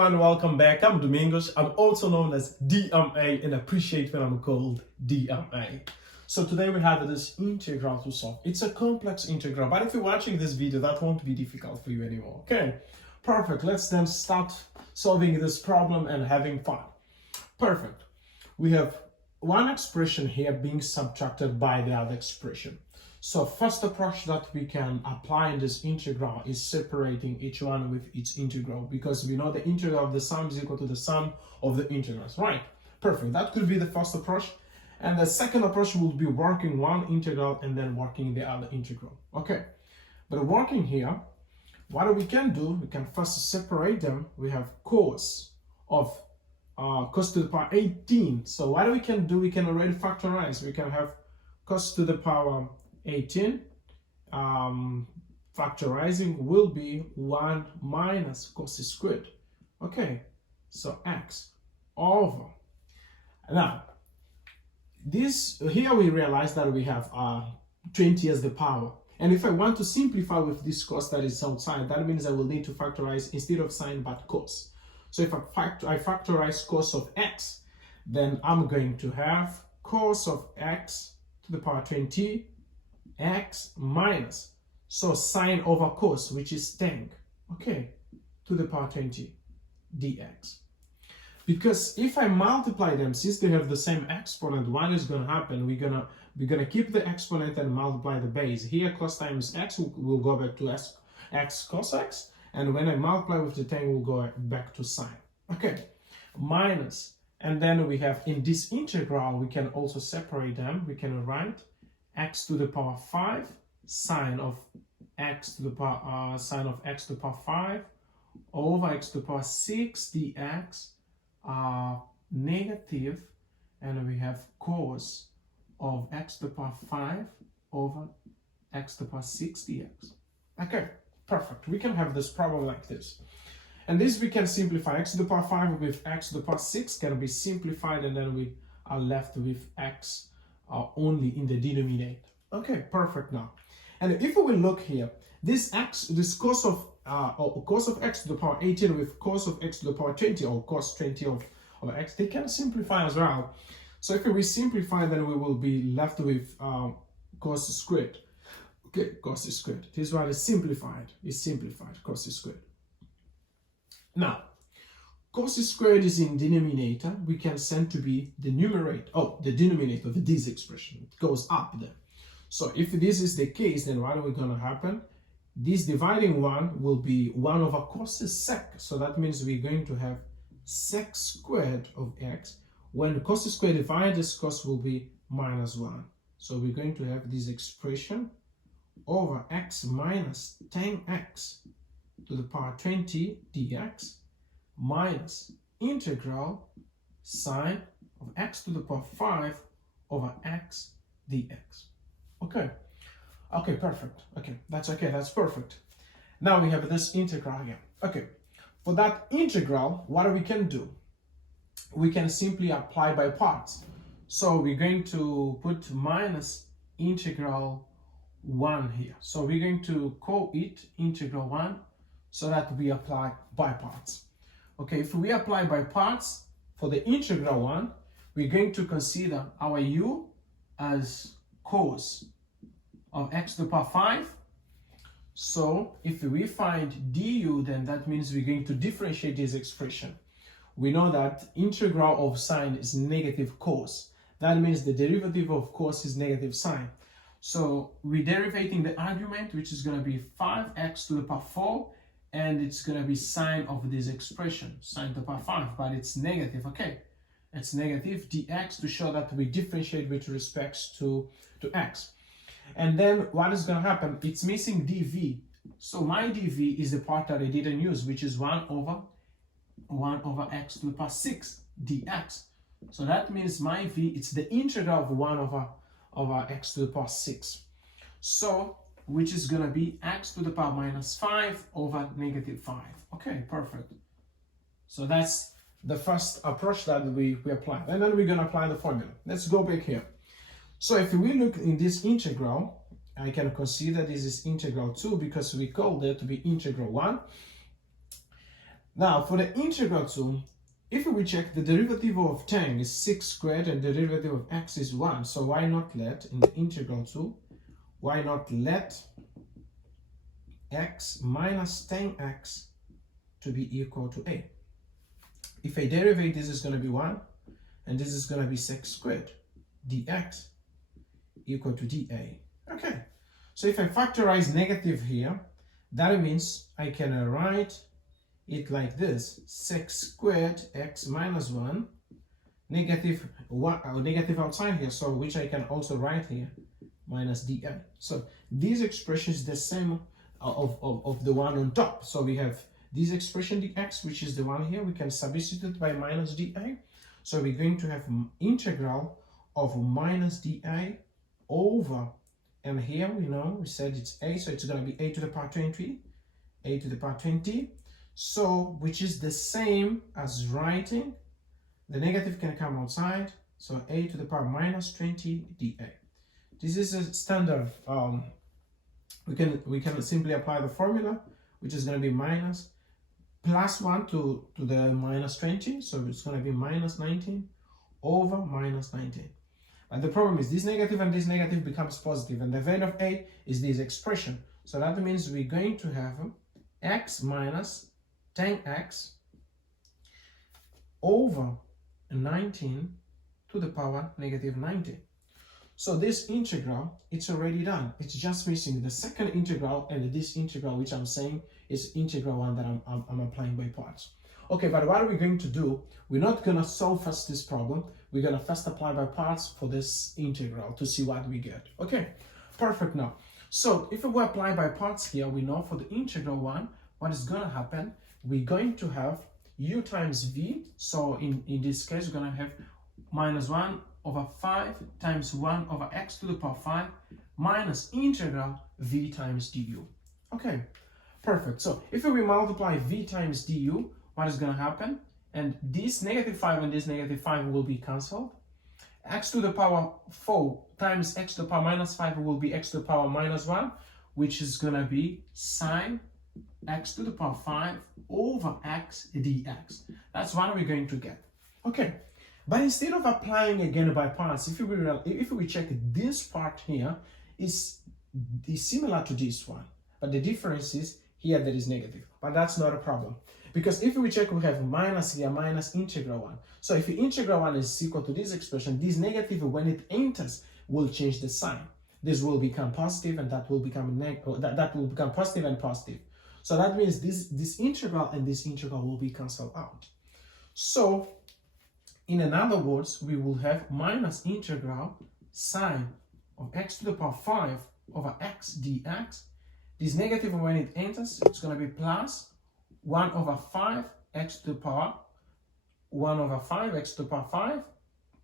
everyone, welcome back. I'm Domingos. I'm also known as DMA and appreciate when I'm called DMA. So today we have this integral to solve. It's a complex integral, but if you're watching this video, that won't be difficult for you anymore. Okay, perfect. Let's then start solving this problem and having fun. Perfect. We have one expression here being subtracted by the other expression. So first approach that we can apply in this integral is separating each one with its integral, because we know the integral of the sum is equal to the sum of the integrals, right? Perfect. That could be the first approach. And the second approach will be working one integral and then working the other integral. Okay. But working here, what we can do, we can first separate them. We have cos of cos to the power 18. So what we can do, we can already factorize. We can have cos to the power 18, factorizing will be 1 minus cos squared. Okay, so x over. Now, this here we realize that we have 20 as the power. And if I want to simplify with this cos that is outside, that means I will need to factorize instead of sine but cos. So if I factorize cos of x, then I'm going to have cos of x to the power 20 x minus, so sine over cos, which is tan, okay, to the power 20 dx. Because if I multiply them, since they have the same exponent, what is going to happen? We're gonna keep the exponent and multiply the base. Here cos times x will go back to x cos x, and when I multiply with the tan, we'll go back to sine. Okay, minus, and then we have in this integral we can also separate them. We can write x to the power 5 sine of x to the power sine of x to the power 5 over x to the power 6 dx negative, and we have cos of x to the power 5 over x to the power 6 dx. Okay, perfect. We can have this problem like this. And this we can simplify. X to the power 5 with x to the power 6 can be simplified, and then we are left with x only in the denominator. Okay, perfect now. And if we look here, this cos of x to the power 18 with cos of x to the power 20, or cos 20 of x, they can simplify as well. So if we simplify, then we will be left with cos squared. Okay, cos squared. This one is simplified. Cos squared. Now, cos squared is in denominator. We can send to be the numerator, the denominator of this expression. It goes up there. So if this is the case, then what is going to happen? This dividing one will be 1 over cos sec. So that means we're going to have sec squared of x. When cos squared divides, cos will be minus 1. So we're going to have this expression over x minus tan x to the power 20 dx minus integral sine of x to the power 5 over x dx. Okay, perfect. Okay, that's perfect. Now we have this integral again. Okay, for that integral, what we can do? We can simply apply by parts. So we're going to put minus integral 1 here. So we're going to call it integral 1 so that we apply by parts. Okay, if we apply by parts for the integral 1, we're going to consider our u as cos of x to the power 5. So if we find du, then that means we're going to differentiate this expression. We know that integral of sine is negative cos. That means the derivative of cos is negative sine. So we're derivating the argument, which is going to be 5x to the power 4, and it's going to be sine of this expression, sine to the power 5, but it's negative, okay? It's negative dx to show that we differentiate with respect to x. And then what is going to happen? It's missing dv. So my dv is the part that I didn't use, which is 1 over x to the power 6 dx. So that means my v, it's the integral of 1 over x to the power 6. So, which is going to be x to the power minus 5 over negative 5. Okay, perfect. So that's the first approach that we apply. And then we're going to apply the formula. Let's go back here. So if we look in this integral, I can consider this is integral 2 because we called it to be integral 1. Now for the integral 2, if we check the derivative of 10 is 6 squared and the derivative of x is 1, so why not let, in the integral 2, why not let x minus 10x to be equal to a? If I derivate, this is going to be 1, and this is going to be 6 squared, dx equal to dA. Okay, so if I factorize negative here, that means I can write it like this: 6 squared x minus 1, negative 1, negative outside here, so which I can also write here, minus dA. So this expression is the same of the one on top. So we have this expression dx, which is the one here, we can substitute by minus dA. So we're going to have integral of minus dA over, and here we know, we said it's a, so it's going to be a to the power 20, a to the power 20. So, which is the same as writing, the negative can come outside, so a to the power minus 20 dA. This is a standard, we can simply apply the formula, which is going to be minus plus 1 to the minus 20, so it's going to be minus 19 over minus 19. But the problem is this negative and this negative becomes positive, and the value of a is this expression. So that means we're going to have x minus 10x over 19 to the power negative 19. So this integral, it's already done. It's just missing the second integral and this integral, which I'm saying is integral 1 that I'm applying by parts. Okay, but what are we going to do? We're not going to solve first this problem. We're going to first apply by parts for this integral to see what we get. Okay, perfect now. So if we apply by parts here, we know for the integral 1, what is going to happen? We're going to have u times v. So in this case, we're going to have minus 1 over 5 times 1 over x to the power 5 minus integral v times du. Okay, perfect. So if we multiply v times du, what is going to happen? And this negative 5 and this negative 5 will be cancelled. X to the power 4 times x to the power minus 5 will be x to the power minus 1, which is going to be sine x to the power 5 over x dx. That's what we're going to get. Okay, but instead of applying again by parts, if we check this part here is similar to this one, but the difference is here there is negative, but that's not a problem. Because if we check, we have minus here, minus integral 1. So if the integral 1 is equal to this expression, this negative, when it enters, will change the sign. This will become positive, and that will become that will become positive and positive. So that means this integral and this integral will be cancelled out. So, in other words, we will have minus integral sine of x to the power 5 over x dx. This negative, when it enters, it's going to be plus 1 over 5 x to the power 1 over 5 x to the power 5.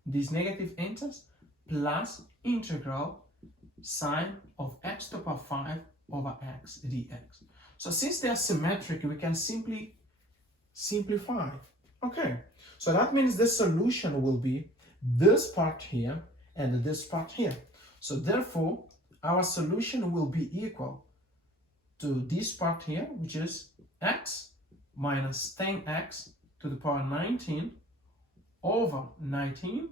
This negative enters plus integral sine of x to the power 5 over x dx. So since they are symmetric, we can simply simplify. Okay, so that means the solution will be this part here and this part here. So therefore, our solution will be equal to this part here, which is x minus 10x to the power 19 over 19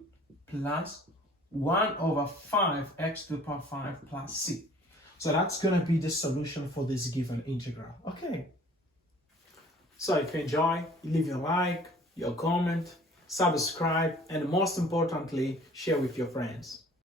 plus 1 over 5x to the power 5 plus c. So that's going to be the solution for this given integral. Okay. So if you enjoy, leave your like, your comment, subscribe, and most importantly, share with your friends.